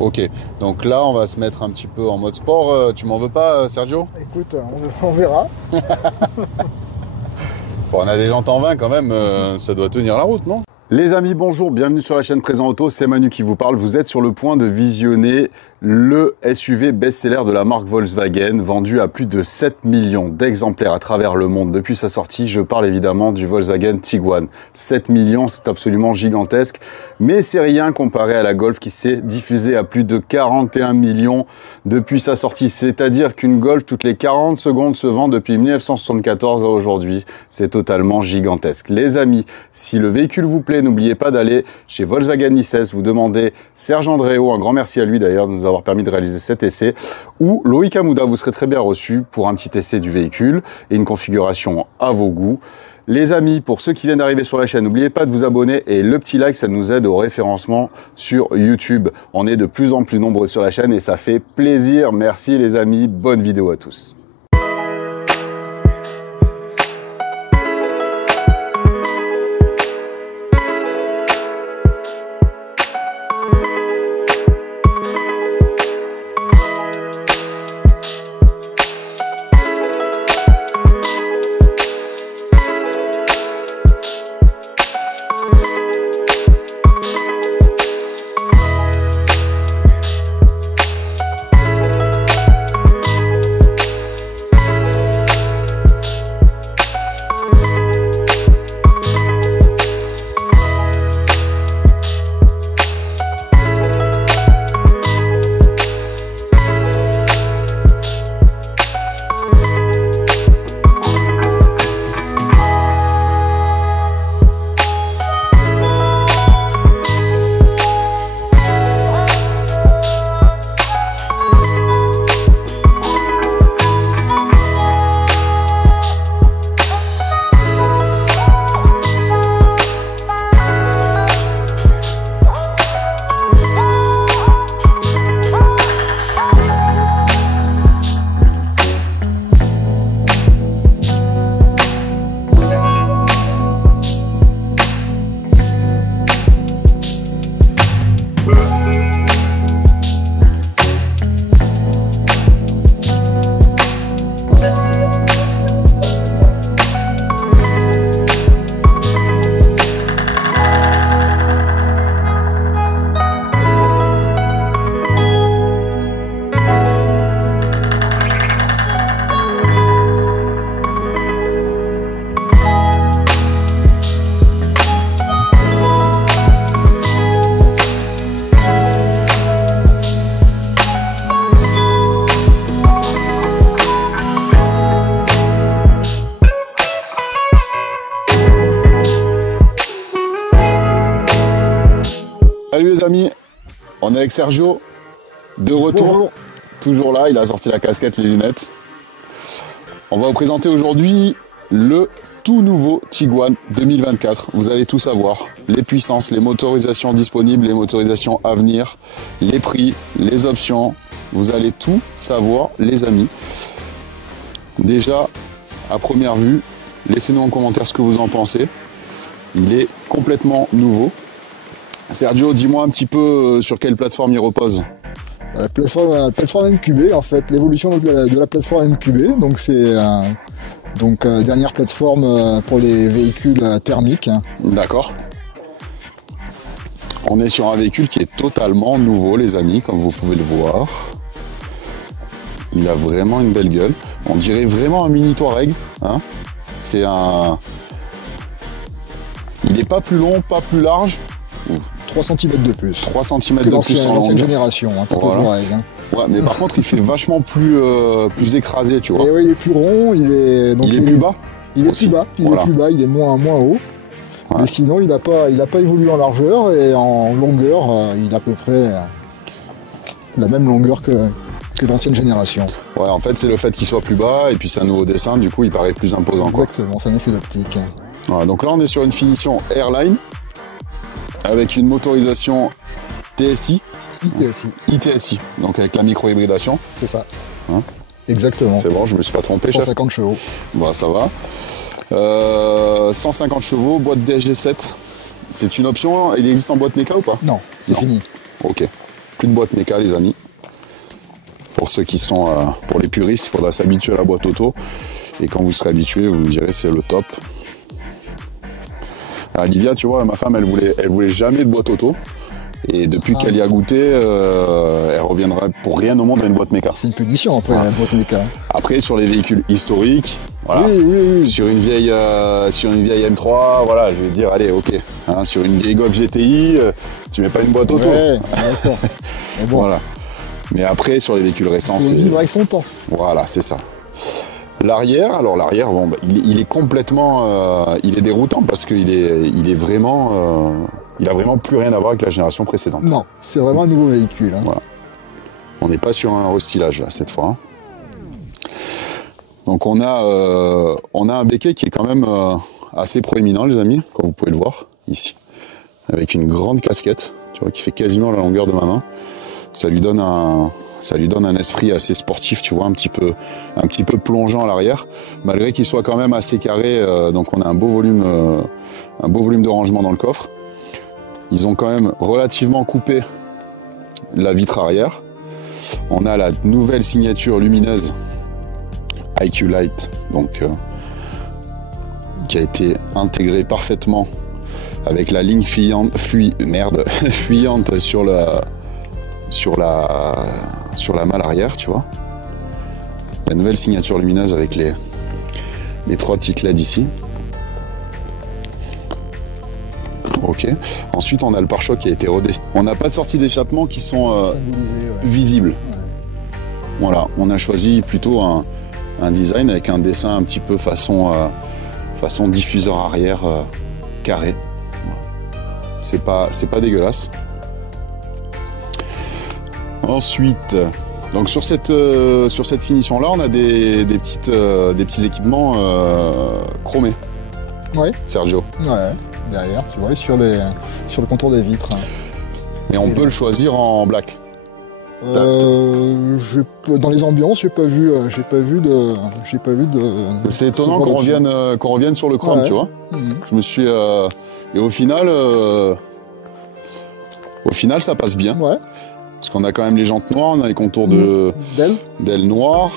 Ok, donc là on va se mettre un petit peu en mode sport. Tu m'en veux pas, Sergio? Écoute, on verra. Bon, on a des jantes en 20 quand même, ça doit tenir la route, non? Les amis, bonjour, bienvenue sur la chaîne Présent Auto, c'est Manu qui vous parle. Vous êtes sur le point de visionner le SUV best-seller de la marque Volkswagen, vendu à plus de 7 millions d'exemplaires à travers le monde depuis sa sortie. Je parle évidemment du Volkswagen Tiguan. 7 millions, c'est absolument gigantesque, mais c'est rien comparé à la Golf qui s'est diffusée à plus de 41 millions depuis sa sortie. C'est-à-dire qu'une Golf toutes les 40 secondes se vend depuis 1974 à aujourd'hui. C'est totalement gigantesque. Les amis, si le véhicule vous plaît, n'oubliez pas d'aller chez Volkswagen Nices, vous demandez Serge Andréo, un grand merci à lui d'ailleurs de nous avoir permis de réaliser cet essai, ou Loïc Amouda, vous serez très bien reçu pour un petit essai du véhicule et une configuration à vos goûts. Les amis, pour ceux qui viennent d'arriver sur la chaîne, n'oubliez pas de vous abonner et le petit like, ça nous aide au référencement sur YouTube. On est de plus en plus nombreux sur la chaîne et ça fait plaisir. Merci les amis, bonne vidéo à tous. Salut les amis, on est avec Sergio, de retour, Bonjour. Toujours là, il a sorti la casquette, les lunettes. On va vous présenter aujourd'hui le tout nouveau Tiguan 2024, vous allez tout savoir, les puissances, les motorisations disponibles, les motorisations à venir, les prix, les options, vous allez tout savoir les amis. Déjà, à première vue, laissez-nous en commentaire ce que vous en pensez, il est complètement nouveau. Sergio, dis-moi un petit peu sur quelle plateforme il repose. La plateforme MQB, en fait, l'évolution de la plateforme MQB. Donc c'est dernière plateforme pour les véhicules thermiques. D'accord. On est sur un véhicule qui est totalement nouveau, les amis, comme vous pouvez le voir. Il a vraiment une belle gueule. On dirait vraiment un mini Touareg. Hein, c'est un... Il n'est pas plus long, pas plus large. 3 cm de plus. 3 cm que de plus en l'ancienne longueur. génération, hein, Voilà. Touareg, hein. Ouais, mais par contre, il fait vachement plus écrasé, tu vois. Et oui, il est plus rond, il est plus bas. Il est aussi. plus bas, Voilà. il est moins haut. Ouais. Mais sinon, il n'a pas évolué en largeur et en longueur, il a à peu près la même longueur que l'ancienne génération. Ouais, en fait, c'est le fait qu'il soit plus bas et puis c'est un nouveau dessin, du coup, il paraît plus imposant, quoi. Exactement, c'est un effet d'optique. Voilà, donc là, on est sur une finition Airline avec une motorisation TSI, ITSI, donc avec la micro-hybridation. C'est ça. Hein, exactement. c'est bon, je me suis pas trompé, chef. 150 chevaux. Bah, ça va. 150 chevaux, boîte DSG7. C'est une option, il existe en boîte méca ou pas? Non, c'est Non. fini. Ok. plus de boîte méca, les amis. Pour ceux qui sont, pour les puristes, il faudra s'habituer à la boîte auto. Et quand vous serez habitué, vous me direz c'est le top. Alors, Livia, tu vois, ma femme, elle voulait jamais de boîte auto. Et depuis qu'elle y a goûté, elle reviendra pour rien au monde à une boîte méca. C'est une punition après la boîte méca. Après, sur les véhicules historiques, voilà. Oui. Sur une vieille M3, voilà, je vais dire, allez, ok. Hein, sur une vieille Golf GTI, tu mets pas une boîte auto. Ouais, d'accord. Mais bon, Voilà. Mais après, sur les véhicules récents, faut c'est... vivre avec son temps. Voilà, c'est ça. L'arrière, alors l'arrière, bon, bah, il est complètement... il est déroutant parce qu'il est vraiment... il a vraiment plus rien à voir avec la génération précédente. Non, c'est vraiment un nouveau véhicule. Hein. Voilà. On n'est pas sur un restylage, là, cette fois. Hein. Donc on a un béquet qui est quand même assez proéminent, les amis, comme vous pouvez le voir, ici. Avec une grande casquette, tu vois, qui fait quasiment la longueur de ma main. Ça lui donne un esprit assez sportif, tu vois, un petit peu plongeant à l'arrière, malgré qu'il soit quand même assez carré. Donc on a un beau volume de rangement dans le coffre. Ils ont quand même relativement coupé la vitre arrière. On a la nouvelle signature lumineuse IQ Light, donc qui a été intégrée parfaitement avec la ligne fuyante sur la malle arrière, tu vois. La nouvelle signature lumineuse avec les 3 petites LED ici. Ok. Ensuite, on a le pare-choc qui a été redessiné. On n'a pas de sorties d'échappement qui sont visibles. Ouais. Voilà. On a choisi plutôt un design avec un dessin un petit peu façon diffuseur arrière carré. Voilà. C'est pas dégueulasse. Ensuite, donc sur cette finition là, on a des petits équipements chromés. Oui. Sergio. Ouais. Derrière, tu vois, sur le contour des vitres. Et on peut le choisir en black. Dans les ambiances, j'ai pas vu de. C'est étonnant qu'on revienne sur le chrome, tu vois. Je me suis et au final, ça passe bien. Ouais. Parce qu'on a quand même les jantes noires, on a les contours d'ailes noires.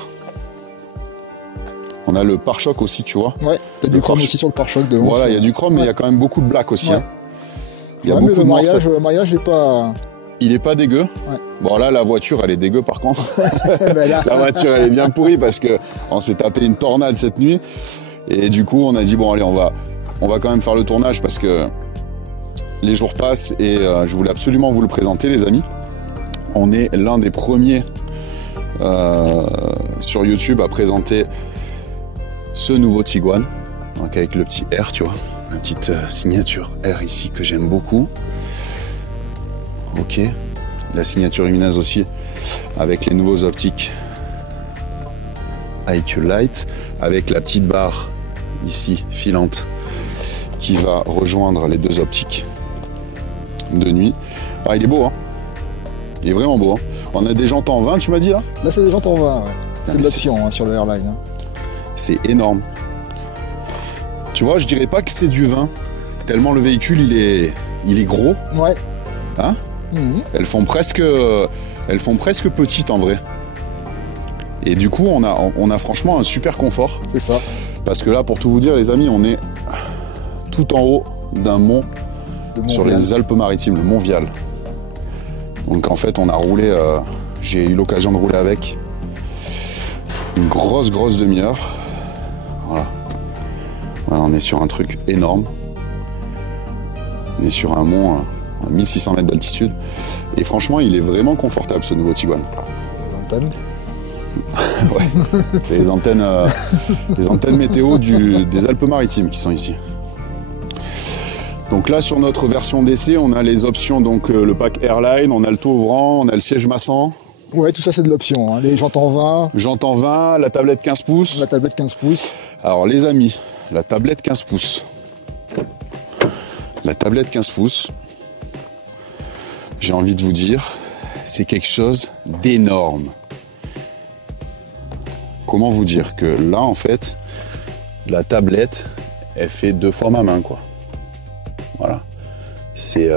On a le pare-choc aussi, tu vois. Ouais, il y a du chrome aussi sur le pare-choc devant. Voilà, il y a du chrome, mais il y a quand même beaucoup de black aussi. Ouais. Hein. Il y a beaucoup de le maillage est pas... Il est pas dégueu. Ouais. Bon là, la voiture, elle est dégueu par contre. La voiture, elle est bien pourrie parce qu'on s'est tapé une tornade cette nuit. Et du coup, on a dit, bon allez, on va quand même faire le tournage parce que les jours passent et je voulais absolument vous le présenter, les amis. On est l'un des premiers sur YouTube à présenter ce nouveau Tiguan, donc avec le petit R, tu vois, la petite signature R ici que j'aime beaucoup. Ok, la signature lumineuse aussi avec les nouveaux optiques IQ Light, avec la petite barre ici filante qui va rejoindre les 2 optiques de nuit. Ah, il est beau, hein. Il est vraiment beau. Hein. On a des jantes en 20, tu m'as dit là? Là, c'est des jantes en 20, ouais. C'est de l'option sur le Airline. Hein. C'est énorme. Tu vois, je dirais pas que c'est du 20, tellement le véhicule, il est gros. Ouais. Hein? Elles font presque petites en vrai. Et du coup, on a franchement un super confort. C'est ça. Parce que là, pour tout vous dire, les amis, on est tout en haut d'un mont sur les Alpes-Maritimes, le mont Vial. Donc en fait, on a roulé, j'ai eu l'occasion de rouler avec une grosse demi-heure. Voilà. Voilà, on est sur un truc énorme. On est sur un mont à 1600 mètres d'altitude. Et franchement, il est vraiment confortable ce nouveau Tiguan. Les antennes. Ouais, c'est les antennes météo des Alpes-Maritimes qui sont ici. Donc là, sur notre version d'essai, on a les options, donc le pack Airline, on a le toit ouvrant, on a le siège massant. Ouais, tout ça c'est de l'option. Hein. Les jantes en 20. Jantes en 20, la tablette 15 pouces. La tablette 15 pouces. Alors les amis, la tablette 15 pouces. La tablette 15 pouces, j'ai envie de vous dire, c'est quelque chose d'énorme. Comment vous dire que là, en fait, la tablette, elle fait 2 fois ma main, quoi. Voilà. C'est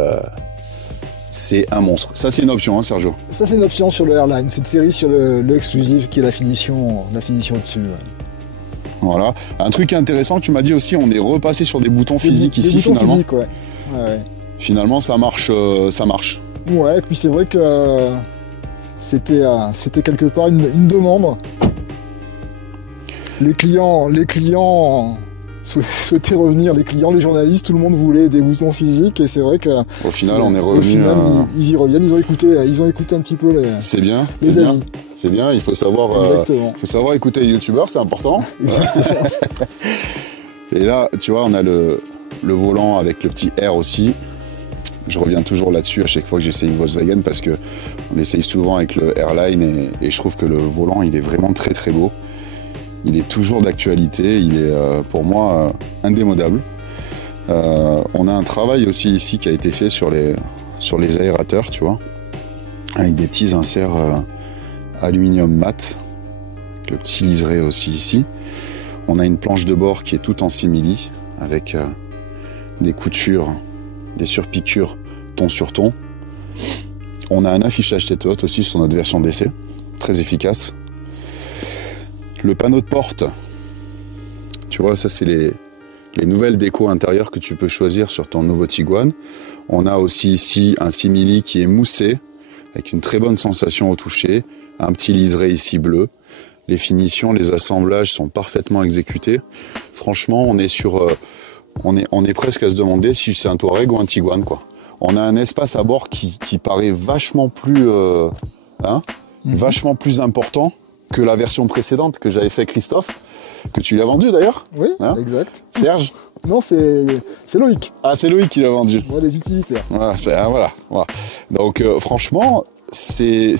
c'est un monstre. Ça, c'est une option, hein, Sergio. Ça, c'est une option sur le Airline. Cette série sur le exclusif qui est la finition au-dessus. Ouais. Voilà. Un truc intéressant que tu m'as dit aussi, on est repassé sur des boutons physiques ici, boutons finalement. Physiques, ouais. Ouais. Finalement, ça marche. Ouais, et puis c'est vrai que c'était quelque part une demande. Les clients souhaitaient revenir, les journalistes, tout le monde voulait des boutons physiques, et c'est vrai que au final, on est revenu. Au final, ils y reviennent, ils ont écouté un petit peu les avis. C'est bien, il faut savoir écouter les youtubeurs, c'est important. Exactement. Et là, tu vois, on a le volant avec le petit R aussi. Je reviens toujours là-dessus à chaque fois que j'essaye une Volkswagen parce que on essaye souvent avec le Airline et je trouve que le volant, il est vraiment très très beau. Il est toujours d'actualité, il est pour moi indémodable. On a un travail aussi ici qui a été fait sur les aérateurs, tu vois, avec des petits inserts aluminium mat, le petit liseré aussi ici. On a une planche de bord qui est toute en simili, avec des coutures, des surpiqûres ton sur ton. On a un affichage tête haute aussi sur notre version d'essai, très efficace. Le panneau de porte, tu vois, ça c'est les nouvelles décos intérieures que tu peux choisir sur ton nouveau Tiguan. On a aussi ici un simili qui est moussé, avec une très bonne sensation au toucher, un petit liseré ici bleu. Les finitions, les assemblages sont parfaitement exécutés. Franchement, on est sur, on est presque à se demander si c'est un Touareg ou un Tiguan, quoi. On a un espace à bord qui paraît vachement plus, vachement plus important que la version précédente que j'avais fait Christophe, que tu l'as vendu d'ailleurs. Oui, exact. Serge? Non, c'est Loïc. Ah, c'est Loïc qui l'a vendu. Ouais, les utilitaires. Voilà. Donc franchement, c'est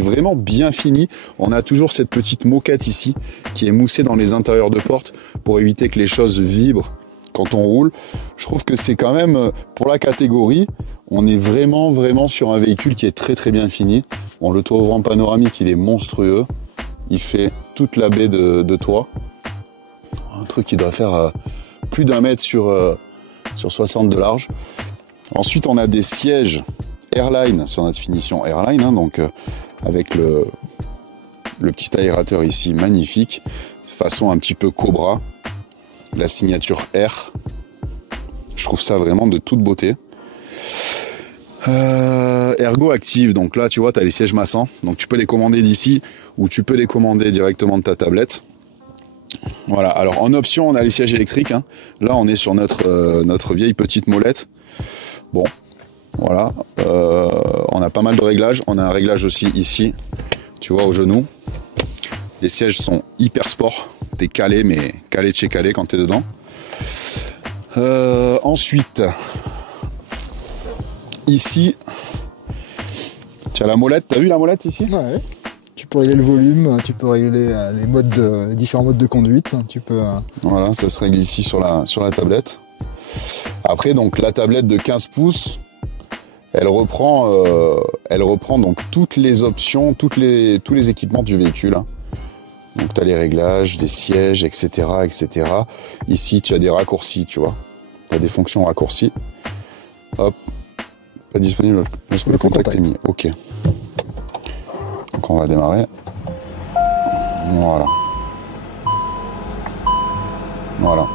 vraiment bien fini. On a toujours cette petite moquette ici qui est moussée dans les intérieurs de porte pour éviter que les choses vibrent quand on roule. Je trouve que c'est quand même, pour la catégorie, on est vraiment sur un véhicule qui est très très bien fini. Bon, le toit ouvrant panoramique, il est monstrueux. Il fait toute la baie de toit. Un truc qui doit faire plus d'1 mètre sur 60 de large. Ensuite, on a des sièges Airline sur notre finition Airline, hein, donc avec le petit aérateur ici, magnifique, façon un petit peu Cobra, la signature R. Je trouve ça vraiment de toute beauté. Ergo Active, donc là tu vois tu as les sièges massants, donc tu peux les commander d'ici ou tu peux les commander directement de ta tablette. Voilà, alors en option on a les sièges électriques, hein. Là on est sur notre vieille petite molette. Bon, voilà, on a pas mal de réglages, on a un réglage aussi ici, tu vois, au genou. Les sièges sont hyper sport, t'es calé, mais calé de chez calé quand t'es dedans. Ensuite, ici, tu as la molette. T'as vu la molette ici? Ouais. Tu peux régler le volume, tu peux régler les différents modes de conduite. Tu peux. Voilà, ça se règle ici sur la tablette. Après, donc la tablette de 15 pouces, elle reprend donc toutes les options, tous les équipements du véhicule. Hein. Donc tu as les réglages, des sièges, etc., etc. Ici, tu as des raccourcis, tu vois. Tu as des fonctions raccourcis. Hop. Pas disponible lorsque le contact est mis. Ok. Donc on va démarrer. Voilà. Voilà.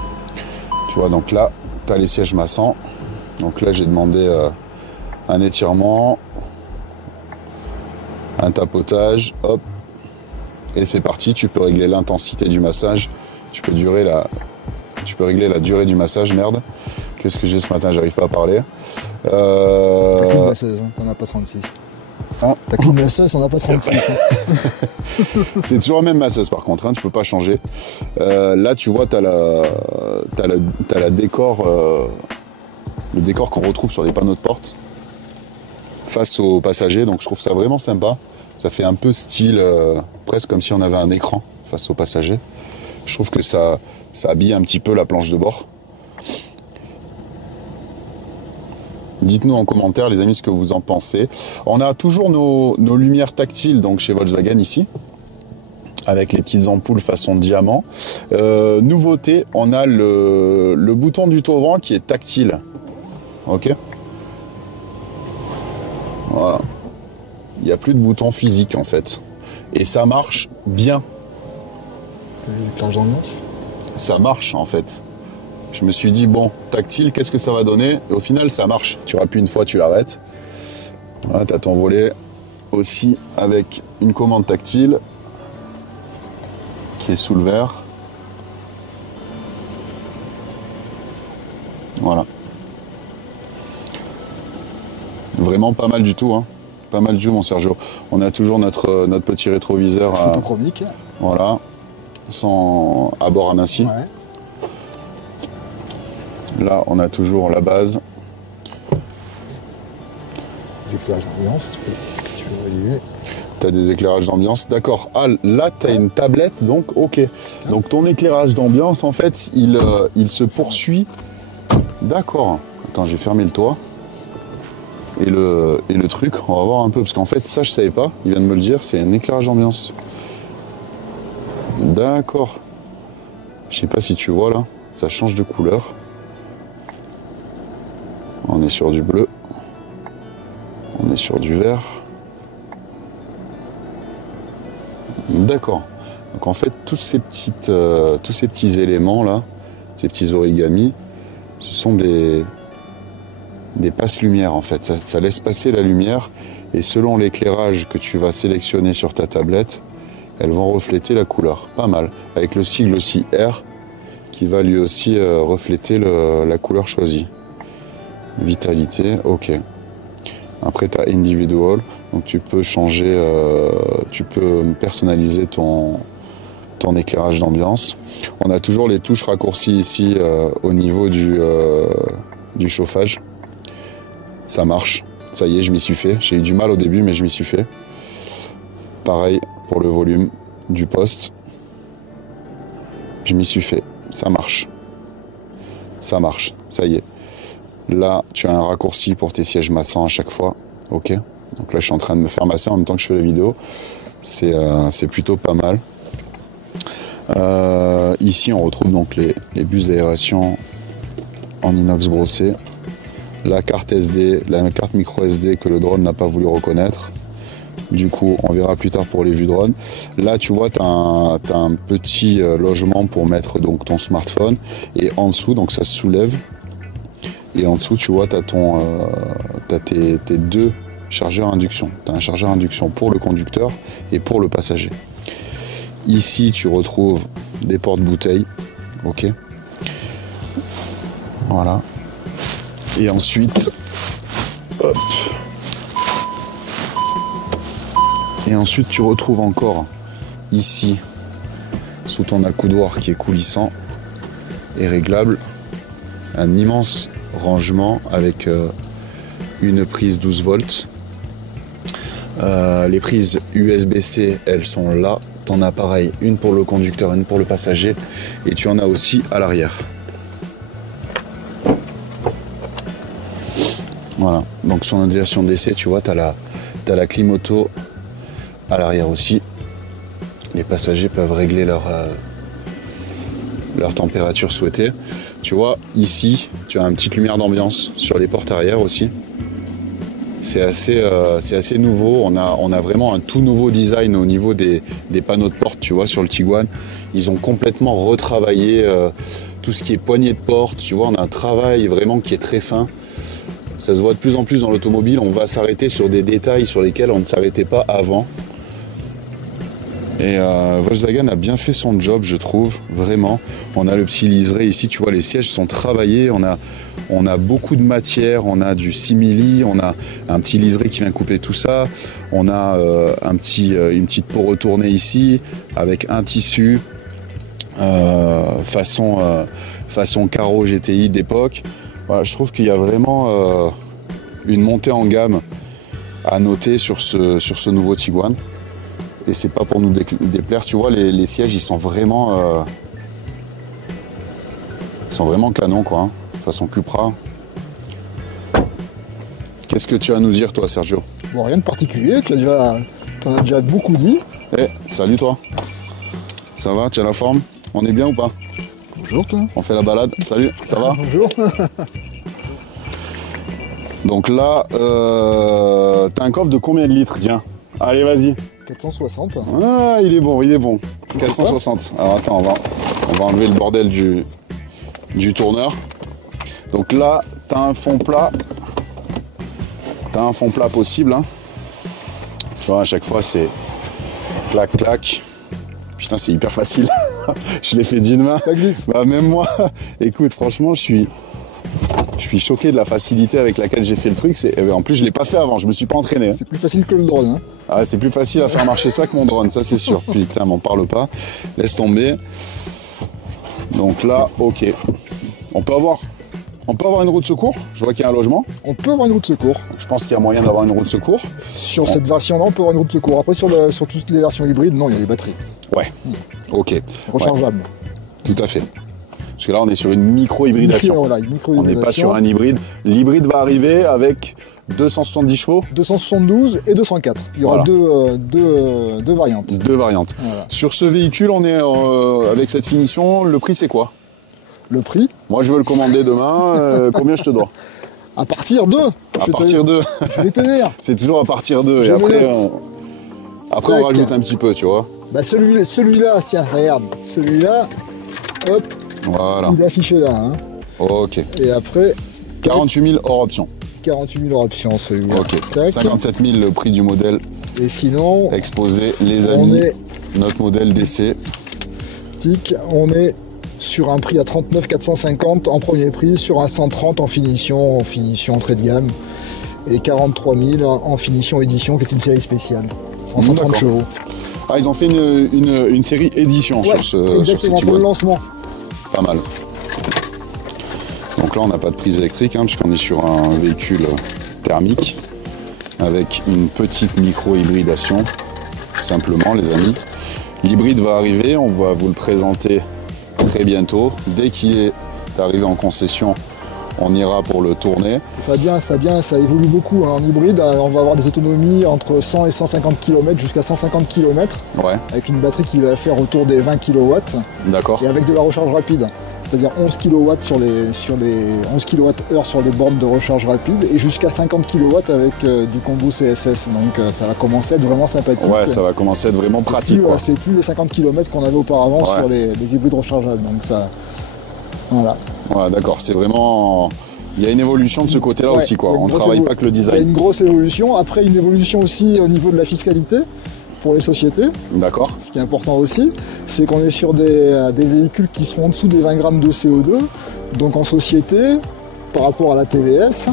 Tu vois, donc là, tu as les sièges massants. Donc là, j'ai demandé un étirement, un tapotage, hop. Et c'est parti, tu peux régler l'intensité du massage. Tu peux régler la durée du massage, merde. Qu'est-ce que j'ai ce matin, j'arrive pas à parler. T'as qu'une masseuse, hein, t'en as pas 36. Hein, t'as qu'une masseuse, on n'a pas 36. Hein. C'est toujours la même masseuse par contre, hein, tu peux pas changer. Là tu vois, t'as la décor, le décor qu'on retrouve sur les panneaux de porte face aux passagers, donc je trouve ça vraiment sympa. Ça fait un peu style, presque comme si on avait un écran face aux passagers. Je trouve que ça habille un petit peu la planche de bord. Dites-nous en commentaire, les amis, ce que vous en pensez. On a toujours nos lumières tactiles donc chez Volkswagen ici, avec les petites ampoules façon diamant. Nouveauté, on a le bouton du toit ouvrant qui est tactile. Ok. Voilà. Il n'y a plus de bouton physique en fait. Et ça marche bien. T'as vu les éclairages d'ambiance? Ça marche en fait. Je me suis dit, bon, tactile, qu'est-ce que ça va donner? Et au final, ça marche. Tu appuies une fois, tu l'arrêtes. Voilà, tu as ton volet aussi avec une commande tactile qui est sous le verre. Voilà. Vraiment pas mal du tout, hein. Pas mal du tout, mon Sergio. On a toujours notre petit rétroviseur photochromique. Voilà. Sans à bord aminci. Ouais. Là, on a toujours la base. Des éclairages d'ambiance, tu peux relier. Tu as des éclairages d'ambiance, d'accord. Ah, là, tu as une tablette, donc ok. Donc ton éclairage d'ambiance, en fait, il se poursuit. D'accord. Attends, j'ai fermé le toit. Et le truc, on va voir un peu, parce qu'en fait, ça, je savais pas. Il vient de me le dire, c'est un éclairage d'ambiance. D'accord. Je sais pas si tu vois, là, ça change de couleur. On est sur du bleu. On est sur du vert. D'accord. Donc en fait, tous ces petits éléments là, ces petits origamis, ce sont des passe-lumière en fait. Ça laisse passer la lumière et selon l'éclairage que tu vas sélectionner sur ta tablette, elles vont refléter la couleur. Pas mal. Avec le sigle aussi R qui va lui aussi refléter la couleur choisie. Vitalité, ok. Après tu as Individual, donc tu peux changer, tu peux personnaliser ton éclairage d'ambiance. On a toujours les touches raccourcies ici au niveau du chauffage. Ça marche, ça y est, je m'y suis fait. J'ai eu du mal au début, mais je m'y suis fait. Pareil pour le volume du poste. Je m'y suis fait, ça marche. Ça marche, ça y est. Là, tu as un raccourci pour tes sièges massants à chaque fois. Ok. Donc là, je suis en train de me faire masser en même temps que je fais la vidéo. C'est plutôt pas mal. Ici, on retrouve donc les bus d'aération en inox brossé. La carte SD, la carte micro SD que le drone n'a pas voulu reconnaître. Du coup, on verra plus tard pour les vues drone. Là, tu vois, tu as un petit logement pour mettre donc ton smartphone. Et en dessous, donc ça se soulève. Et en dessous, tu vois, tu as tes deux chargeurs induction. Tu as un chargeur induction pour le conducteur et pour le passager. Ici, tu retrouves des porte-bouteilles. Ok. Voilà. Et ensuite, hop. Et ensuite, tu retrouves encore ici, sous ton accoudoir qui est coulissant et réglable, un immense rangement avec une prise 12 volts. Les prises USB-C, elles sont là. Tu en as pareil, une pour le conducteur, une pour le passager. Et tu en as aussi à l'arrière. Voilà, donc sur notre version DC, tu vois, tu as la clim auto à l'arrière aussi. Les passagers peuvent régler leur température souhaitée. Tu vois, ici, tu as une petite lumière d'ambiance sur les portes arrière aussi. C'est assez nouveau. On a vraiment un tout nouveau design au niveau des panneaux de porte, tu vois, sur le Tiguan. Ils ont complètement retravaillé tout ce qui est poignée de porte. Tu vois, on a un travail vraiment qui est très fin. Ça se voit de plus en plus dans l'automobile. On va s'arrêter sur des détails sur lesquels on ne s'arrêtait pas avant. Et Volkswagen a bien fait son job, je trouve, vraiment. On a le petit liseré ici, tu vois, les sièges sont travaillés. On a beaucoup de matière, on a du simili, on a un petit liseré qui vient couper tout ça. On a une petite peau retournée ici, avec un tissu façon carreau GTI d'époque. Voilà, je trouve qu'il y a vraiment une montée en gamme à noter sur ce nouveau Tiguan. Et c'est pas pour nous déplaire, tu vois, les sièges ils sont vraiment canons quoi, hein, façon Cupra. Qu'est-ce que tu as à nous dire toi, Sergio? Bon, rien de particulier, t'en as déjà beaucoup dit. Eh, salut toi. Ça va, tu as la forme? On est bien ou pas? Bonjour toi. On fait la balade, salut, ça va? Bonjour. Donc là, t'as un coffre de combien de litres? Tiens. Allez, vas-y. 460. Ah, il est bon, il est bon. 460. Alors attends, on va enlever le bordel du tourneur. Donc là, t'as un fond plat. T'as un fond plat possible. Hein. Tu vois, à chaque fois, c'est clac, clac. Putain, c'est hyper facile. Je l'ai fait d'une main. Ça glisse. Bah, même moi, écoute, franchement, je suis choqué de la facilité avec laquelle j'ai fait le truc. En plus, je ne l'ai pas fait avant, je me suis pas entraîné. Hein. C'est plus facile que le drone. Hein. Ah, c'est plus facile à faire marcher ça que mon drone, ça c'est sûr. Putain, m'en parle pas. Laisse tomber. Donc là, ok. On peut avoir une roue de secours. Je vois qu'il y a un logement. On peut avoir une roue de secours. Je pense qu'il y a moyen d'avoir une roue de secours. Sur cette version-là, on peut avoir une roue de secours. Après, sur toutes les versions hybrides, non, il y a les batteries. Ouais. Ok. Rechargeable. Ouais. Tout à fait. Parce que là, on est sur une micro-hybridation. Voilà, on n'est pas sur un hybride. L'hybride va arriver avec 270 chevaux. 272 et 204. Il y aura deux variantes. Deux variantes. Voilà. Sur ce véhicule, on est avec cette finition. Le prix, c'est quoi? Le prix? Moi, je veux le commander demain. Combien je te dois? À partir de. À partir de. Je vais te dire. C'est toujours à partir de. Et après, on rajoute un petit peu, tu vois. Bah celui-là, tiens, regarde. Celui-là, hop. Voilà. Il est affiché là. Hein. Ok. Et après. 48 000 hors option. 48 000 hors option, celui-là. Ok. Tac. 57 000 le prix du modèle. Et sinon. Exposé, les amis. Notre modèle d'essai. On est sur un prix à 39 450 en premier prix, sur un 130 en finition entrée de gamme, et 43 000 en finition édition, qui est une série spéciale, en 130 chevaux. Ah, ils ont fait une série édition sur ce Tiguan. Pour le lancement. Pas mal. Donc là, on n'a pas de prise électrique, hein, puisqu'on est sur un véhicule thermique, avec une petite micro-hybridation, simplement, les amis. L'hybride va arriver, on va vous le présenter très bientôt. Dès qu'il est arrivé en concession, on ira pour le tourner. Ça évolue beaucoup hein. En hybride. On va avoir des autonomies entre 100 et 150 km jusqu'à 150 km. Ouais. Avec une batterie qui va faire autour des 20 kW. D'accord. Et avec de la recharge rapide. C'est-à-dire 11 kW sur les 11 kWh sur les bornes de recharge rapide et jusqu'à 50 kW avec du combo CSS. Donc ça va commencer à être vraiment sympathique. Ouais, ça va commencer à être vraiment pratique. C'est plus les 50 km qu'on avait auparavant sur les hybrides rechargeables. Donc ça. Voilà. Ouais, d'accord. C'est vraiment. Il y a une évolution de ce côté-là aussi, quoi. On ne travaille pas que le design. Il y a une grosse évolution. Après, une évolution aussi au niveau de la fiscalité pour les sociétés. D'accord. Ce qui est important aussi, c'est qu'on est sur des véhicules qui seront en dessous des 20 grammes de CO2. Donc en société, par rapport à la TVS,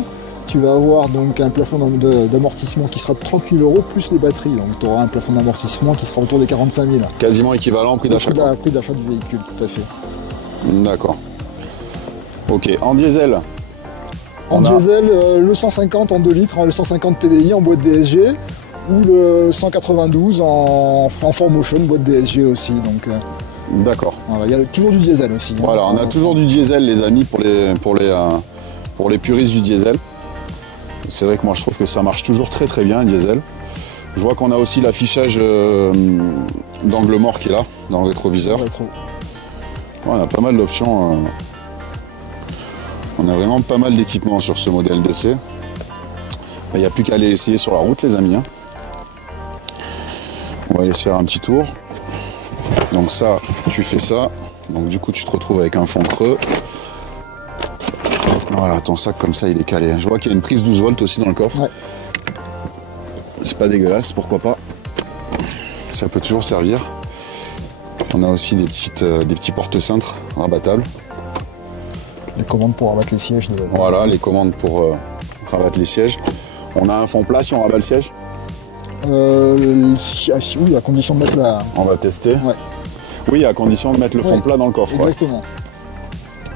tu vas avoir donc un plafond d'amortissement qui sera de 30 000 € plus les batteries. Donc tu auras un plafond d'amortissement qui sera autour des 45 000. Quasiment équivalent au prix d'achat. Prix d'achat du véhicule, tout à fait. D'accord. Ok, en diesel. En diesel, le 150 en 2 litres, le 150 TDI en boîte DSG ou le 192 en 4Motion boîte DSG aussi. Donc, d'accord. Voilà, il y a toujours du diesel aussi. Voilà, on a toujours du diesel, les amis, pour les puristes du diesel. C'est vrai que moi je trouve que ça marche toujours très très bien, un diesel. Je vois qu'on a aussi l'affichage d'angle mort qui est là, dans le rétroviseur. Ouais, on a pas mal d'options. On a vraiment pas mal d'équipements sur ce modèle d'essai. Il n'y a plus qu'à aller essayer sur la route, les amis. Hein. On va aller se faire un petit tour. Donc ça, tu fais ça. Donc du coup, tu te retrouves avec un fond creux. Voilà, ton sac comme ça, il est calé. Je vois qu'il y a une prise 12 volts aussi dans le coffre. Ouais. C'est pas dégueulasse, pourquoi pas. Ça peut toujours servir. On a aussi des petits porte-cintres rabattables. Les commandes pour rabattre les sièges. Voilà, les commandes pour rabattre les sièges. On a un fond plat si on rabat le siège? Oui, à condition de mettre la... On va tester. Ouais. Oui, à condition de mettre le fond plat dans le coffre. Exactement. Ouais.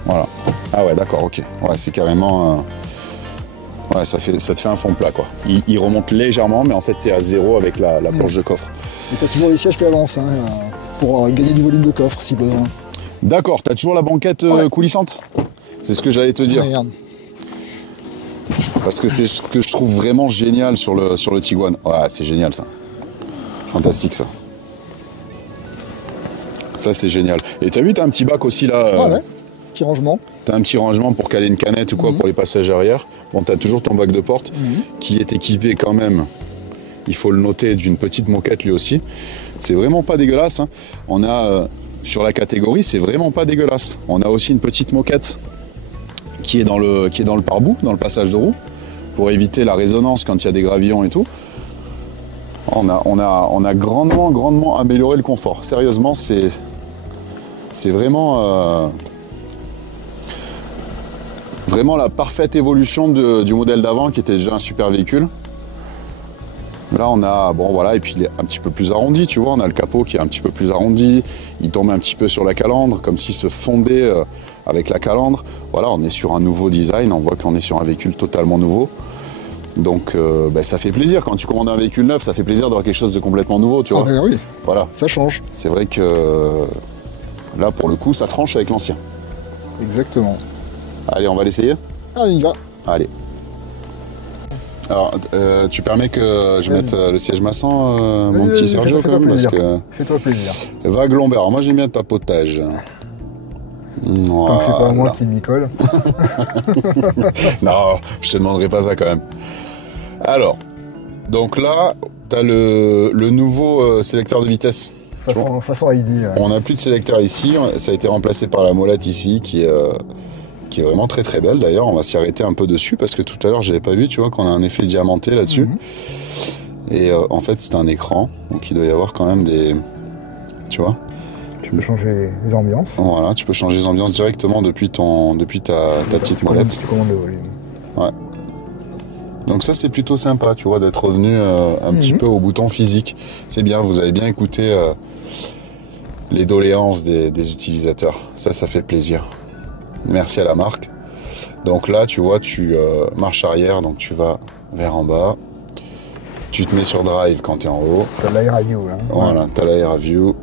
Voilà. Ah ouais, d'accord, ok. Ouais, c'est carrément... Ouais, ça te fait un fond plat, quoi. Il remonte légèrement, mais en fait, tu es à zéro avec la planche de coffre. Et tu as toujours les sièges qui avancent, hein, pour gagner du volume de coffre, si besoin. D'accord, tu as toujours la banquette coulissante? C'est ce que j'allais te dire. Regarde. Parce que c'est ce que je trouve vraiment génial sur le Tiguan. Ouais, c'est génial, ça. Fantastique, ça. Ça, c'est génial. Et tu as vu, tu as un petit bac aussi, là. Ouais. Petit rangement. Tu as un petit rangement pour caler une canette ou quoi pour les passages arrière. Bon, tu as toujours ton bac de porte qui est équipé quand même il faut le noter, d'une petite moquette lui aussi. C'est vraiment pas dégueulasse, hein. On a, sur la catégorie, c'est vraiment pas dégueulasse. On a aussi une petite moquette qui est dans le pare-boue, dans le passage de roue, pour éviter la résonance quand il y a des gravillons et tout. On a grandement amélioré le confort. Sérieusement, c'est vraiment, vraiment la parfaite évolution du modèle d'avant qui était déjà un super véhicule. Là on a, bon voilà, et puis il est un petit peu plus arrondi, tu vois, on a le capot qui est un petit peu plus arrondi, il tombe un petit peu sur la calandre, comme s'il se fondait avec la calandre. Voilà, on est sur un nouveau design, on voit qu'on est sur un véhicule totalement nouveau. Donc ça fait plaisir, quand tu commandes un véhicule neuf, ça fait plaisir d'avoir quelque chose de complètement nouveau, tu vois. Ah ben oui, voilà. Ça change. C'est vrai que là pour le coup ça tranche avec l'ancien. Exactement. Allez, on va l'essayer. Ah, il y va. Allez. Alors, tu permets que je mette le siège massant, mon petit Sergio, quand même, parce que... Fais-toi plaisir. Vague lombaire. Alors, moi, j'aime bien le tapotage. Voilà. Tant que c'est pas moi qui m'y colle. Non, je te demanderai pas ça, quand même. Alors, donc là, tu as le nouveau sélecteur de vitesse. Façon ID. Ouais. On n'a plus de sélecteur ici. Ça a été remplacé par la molette ici, qui est vraiment très très belle. D'ailleurs, on va s'y arrêter un peu dessus parce que tout à l'heure, je n'avais pas vu, tu vois, qu'on a un effet diamanté là-dessus. Et en fait, c'est un écran, donc il doit y avoir quand même des... Tu vois, tu peux changer les ambiances. Voilà, tu peux changer les ambiances directement depuis ta petite molette. Tu commandes le volume. Ouais. Donc ça, c'est plutôt sympa, tu vois, d'être revenu un petit peu au bouton physique. C'est bien, vous avez bien écouté les doléances des utilisateurs. Ça fait plaisir. Merci à la marque. Donc là, tu vois, tu marches arrière, donc tu vas vers en bas. Tu te mets sur drive quand tu es en haut. Tu as l'air-view là. Voilà, tu as l'air-view,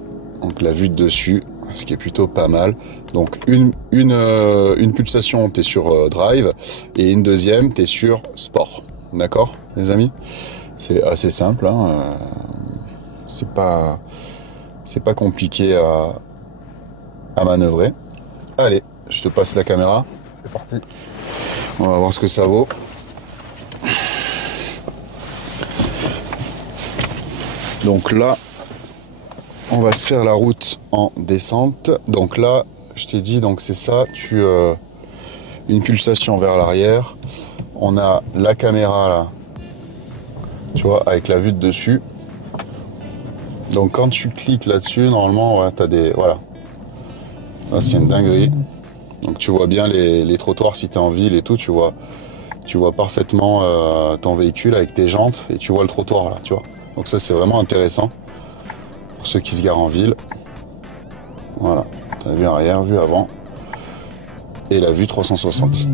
donc la vue de dessus, ce qui est plutôt pas mal. Donc une pulsation, tu es sur drive, et une deuxième, tu es sur sport. D'accord, les amis? C'est assez simple, hein. C'est pas compliqué à manœuvrer. Allez, je te passe la caméra. C'est parti. On va voir ce que ça vaut. Donc là, on va se faire la route en descente. Donc là, je t'ai dit, donc c'est ça, une pulsation vers l'arrière. On a la caméra là, tu vois, avec la vue de dessus. Donc quand tu cliques là-dessus, normalement, ouais, t'as des... Voilà. Là, c'est une dinguerie. Donc tu vois bien les trottoirs si tu es en ville et tout, tu vois parfaitement ton véhicule avec tes jantes et tu vois le trottoir là, tu vois. Donc ça c'est vraiment intéressant pour ceux qui se garent en ville. Voilà, tu as vue arrière, vue avant et la vue 360.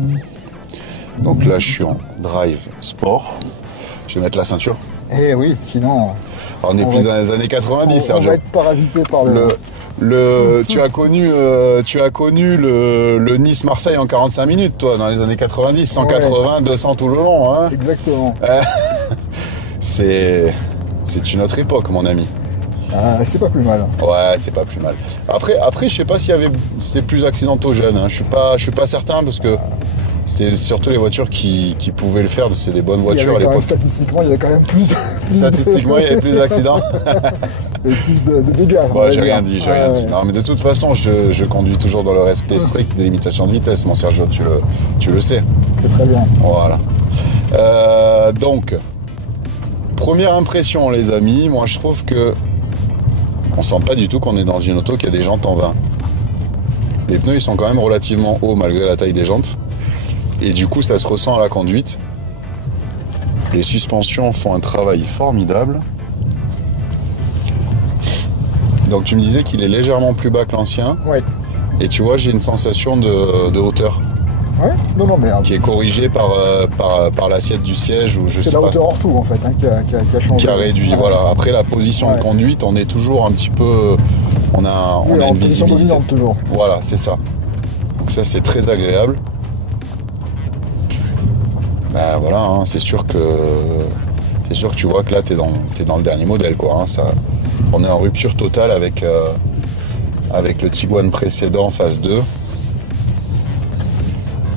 Donc là je suis en drive sport. Je vais mettre la ceinture. Eh oui, sinon... Alors, on est plus dans les années 90, Sergio. On va être parasité par tu as connu le Nice-Marseille en 45 minutes, toi, dans les années 90, 180, 200 tout le long. Hein. Exactement. C'est une autre époque, mon ami. Ah, c'est pas plus mal. Ouais, c'est pas plus mal. Après, je sais pas c'était plus accidentogène. Hein. Je suis pas certain parce que c'était surtout les voitures qui pouvaient le faire. C'est des bonnes voitures à l'époque. Statistiquement, il y avait quand même plus. Statistiquement, il y avait plus d'accidents. Il y avait plus de dégâts. Ouais, j'ai rien dit. Non, mais de toute façon, je conduis toujours dans le respect strict des limitations de vitesse, mon Sergio. Tu le sais. C'est très bien. Voilà. Donc, première impression, les amis. Moi, je trouve que on sent pas du tout qu'on est dans une auto qui a des jantes en 20. Les pneus, ils sont quand même relativement hauts malgré la taille des jantes. Et du coup, ça se ressent à la conduite. Les suspensions font un travail formidable. Donc tu me disais qu'il est légèrement plus bas que l'ancien. Ouais. Et tu vois, j'ai une sensation de hauteur. Ouais, non, mais... Qui est corrigée par l'assiette du siège ou je sais pas. C'est la hauteur hors tout en fait hein, qui a changé. Qui a réduit, voilà. Après la position de conduite, on est toujours un petit peu... On a une visibilité. Dominante toujours. Voilà, c'est ça. Donc ça, c'est très agréable. Ben voilà, hein, c'est sûr que tu vois que là, t'es dans le dernier modèle, quoi. Hein, ça, on est en rupture totale avec le Tiguan précédent phase 2.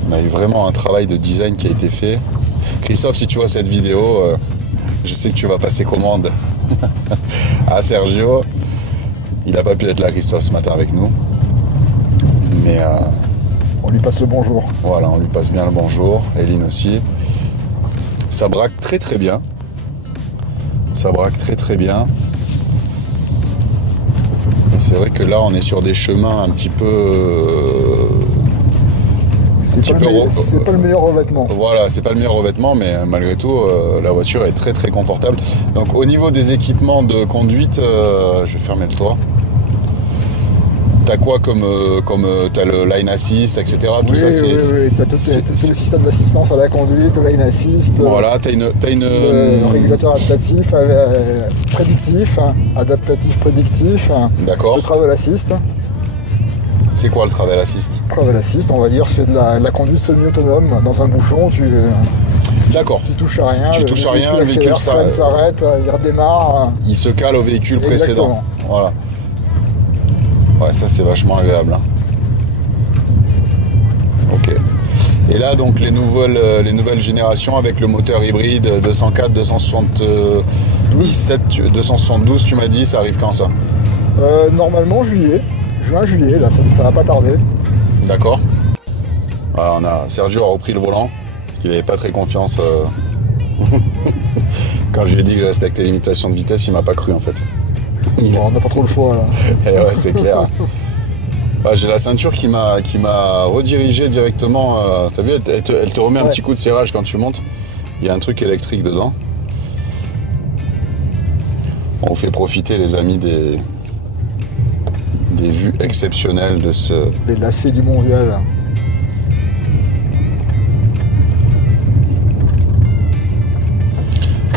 On a eu vraiment un travail de design qui a été fait. Christophe, si tu vois cette vidéo, Je sais que tu vas passer commande à Sergio. Il n'a pas pu être là, Christophe, ce matin avec nous. Mais on lui passe le bonjour. Voilà, on lui passe bien le bonjour. Eline aussi. Ça braque très très bien. Ça braque très très bien. Et c'est vrai que là, on est sur des chemins un petit peu... C'est pas le meilleur revêtement. Voilà, c'est pas le meilleur revêtement, mais malgré tout, la voiture est très très confortable. Donc au niveau des équipements de conduite, je vais fermer le toit. T'as quoi comme t'as le line assist, etc. Tout ça, c'est... Oui, t'as tout le système d'assistance à la conduite, le line assist. Voilà, t'as une le régulateur adaptatif, prédictif, adaptatif prédictif. D'accord. Le travel assist. C'est quoi le travel assist? Travel assist, on va dire, c'est de la conduite semi-autonome. Dans un bouchon, D'accord. Tu touches à rien. Tu touches à rien, le véhicule s'arrête, il redémarre. Il se cale au véhicule précédent. Voilà. Ouais, ça c'est vachement agréable. Hein. Ok. Et là, donc les nouvelles générations avec le moteur hybride 204, 277, 272, tu m'as dit, ça arrive quand ça? Normalement juin-juillet, là, ça va pas tarder. D'accord. Voilà, Sergio a repris le volant. Il n'avait pas très confiance. Quand je lui ai dit que je respectais les limitations de vitesse, il m'a pas cru en fait. Bon, on n'a pas trop le choix là. Et ouais, c'est clair. J'ai la ceinture qui m'a redirigé directement. T'as vu, elle te remet un petit coup de serrage quand tu montes. Il y a un truc électrique dedans. On vous fait profiter, les amis, des vues exceptionnelles de ce... Les lacets du Mont-Vial.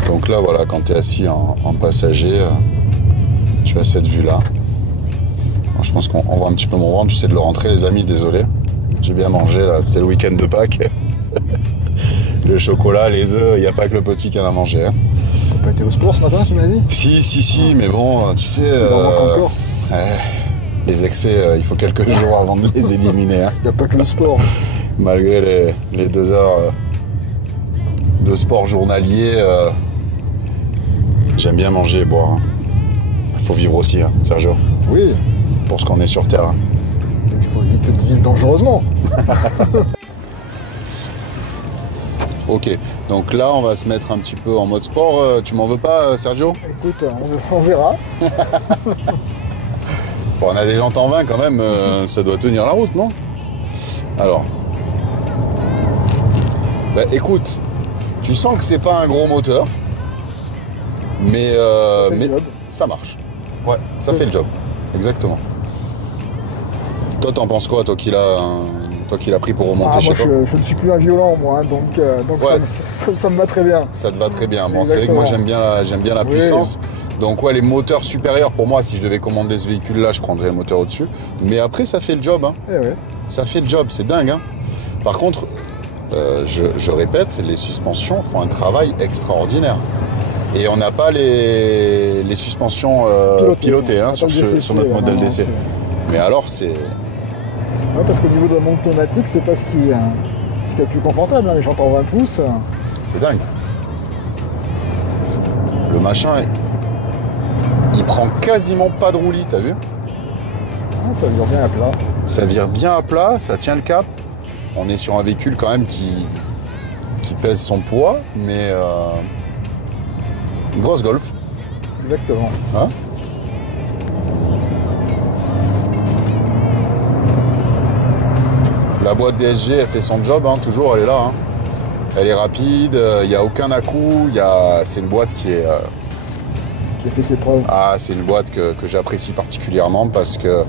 Donc là, voilà, quand tu es assis en passager, tu as cette vue-là. Alors, je pense qu'on va un petit peu mon ventre. J'essaie de le rentrer, les amis, désolé. J'ai bien mangé, là. C'était le week-end de Pâques. Le chocolat, les œufs, il n'y a pas que le petit qui en a mangé. Hein. T'as pas été au sport ce matin, tu m'as dit? Si, mais bon, tu sais... Il en manque encore. Les excès, il faut quelques jours avant de les éliminer. Hein. Il n'y a pas que le sport. Malgré les 2 heures de sport journalier, j'aime bien manger et boire. Il faut vivre aussi, hein, Sergio. Oui. Pour ce qu'on est sur Terre. Hein. Il faut éviter de vivre dangereusement. Ok, donc là on va se mettre un petit peu en mode sport. Tu m'en veux pas, Sergio? Écoute, on verra. Bon, on a des jantes en 20 quand même, ça doit tenir la route, non? Alors. Bah écoute, tu sens que c'est pas un gros moteur, mais ça marche. Ouais, ça fait le job. Exactement. Toi, t'en penses quoi, toi qui l'as pris pour remonter chez toi? Je ne suis plus un violent, moi, hein, donc ouais, ça me va très bien. Ça te va très bien. Bon, c'est vrai que moi, j'aime bien la puissance. Donc, ouais, les moteurs supérieurs, pour moi, si je devais commander ce véhicule-là, je prendrais le moteur au-dessus. Mais après, ça fait le job. Hein. Ça fait le job, c'est dingue. Hein. Par contre, je répète, les suspensions font un travail extraordinaire. Et on n'a pas les suspensions pilotées hein, sur notre modèle d'essai. Mais alors, c'est... Ouais, parce qu'au niveau de la montre pneumatique, c'est pas ce qui est le plus confortable. Hein. Les jantes en 20 pouces. C'est dingue. Le machin, il prend quasiment pas de roulis, t'as vu? Ah, ça vire bien à plat. Ça vire bien à plat, ça tient le cap. On est sur un véhicule quand même qui pèse son poids, mais... Une grosse Golf. Exactement. Hein? La boîte DSG, elle fait son job, hein, toujours, elle est là. Hein. Elle est rapide, il n'y a aucun à-coup. C'est une boîte qui est... qui a fait ses preuves. Ah, c'est une boîte que j'apprécie particulièrement parce que,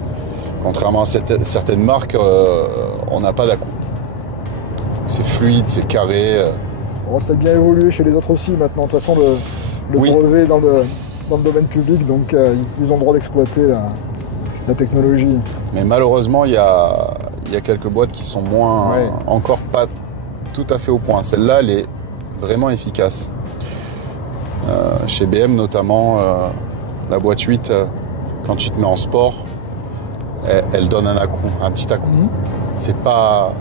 contrairement à certaines marques, on n'a pas d'à-coup. C'est fluide, c'est carré. Bon, ça a bien évolué chez les autres aussi maintenant. De toute façon, le brevet dans le domaine public, donc ils ont le droit d'exploiter la technologie. Mais malheureusement, il y a quelques boîtes qui sont encore pas tout à fait au point. Celle-là, elle est vraiment efficace. Chez BM notamment, la boîte 8, quand tu te mets en sport, elle donne un à-coup, un petit à-coup. C'est pas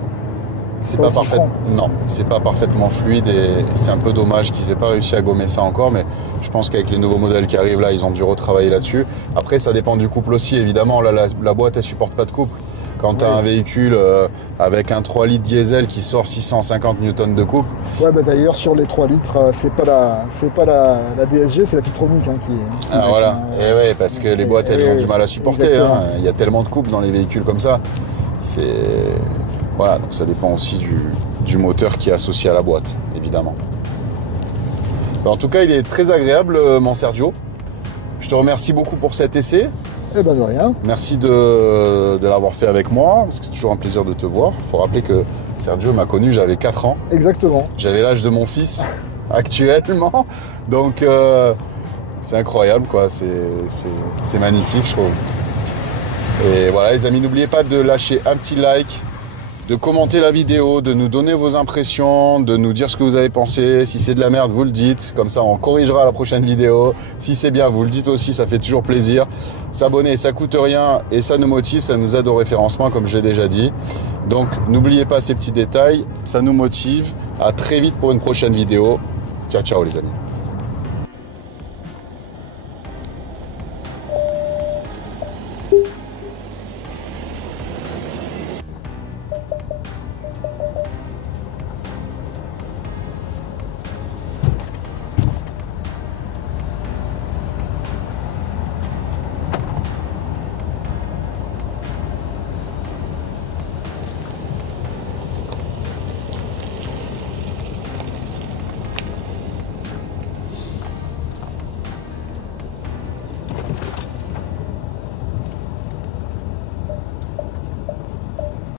c'est pas parfait. Non, c'est pas parfaitement fluide et c'est un peu dommage qu'ils aient pas réussi à gommer ça encore, mais je pense qu'avec les nouveaux modèles qui arrivent là, ils ont dû retravailler là-dessus. Après, ça dépend du couple aussi, évidemment. Là, la boîte, elle supporte pas de couple. Quand tu as un véhicule avec un 3 litres diesel qui sort 650 newtons de couple. Ouais, bah d'ailleurs, sur les 3 litres, c'est pas la DSG, c'est la Tiptronic qui ah voilà, et ouais, parce que les boîtes, elles ont du mal à supporter. Hein. Il y a tellement de couple dans les véhicules comme ça. Voilà, donc ça dépend aussi du moteur qui est associé à la boîte, évidemment. En tout cas, il est très agréable, mon Sergio. Je te remercie beaucoup pour cet essai. Eh ben de rien. Merci de l'avoir fait avec moi, parce que c'est toujours un plaisir de te voir. Il faut rappeler que Sergio m'a connu, j'avais 4 ans. Exactement. J'avais l'âge de mon fils actuellement. Donc, c'est incroyable, quoi. C'est magnifique, je trouve. Et voilà, les amis, n'oubliez pas de lâcher un petit like, de commenter la vidéo, de nous donner vos impressions, de nous dire ce que vous avez pensé. Si c'est de la merde, vous le dites. Comme ça, on corrigera la prochaine vidéo. Si c'est bien, vous le dites aussi, ça fait toujours plaisir. S'abonner, ça coûte rien et ça nous motive, ça nous aide au référencement, comme je l'ai déjà dit. Donc, n'oubliez pas ces petits détails, ça nous motive. À très vite pour une prochaine vidéo. Ciao, ciao les amis.